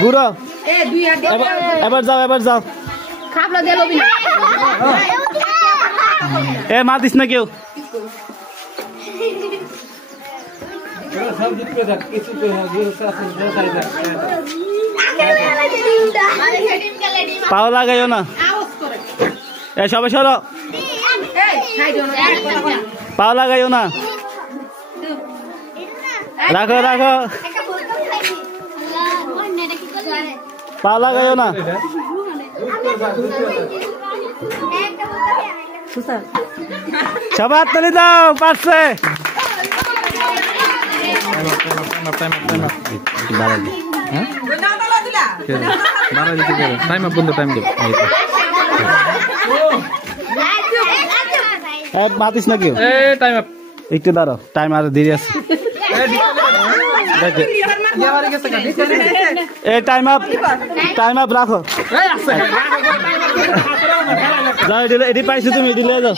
ঘুরো এবার যাও এ মাতিস না কেউ পাও লাগাইও না এ সবাই সরো পাও লাগাইও না রাখো পাও লাগাইও না সবাই হাততালি দাও পারছে মাতিস না কেউ একটু দাঁড়াও টাইম আর দেরি আছে টাইম আপ রাখো যাও এটি পাইছো তুমি এটি লিয়ে যাও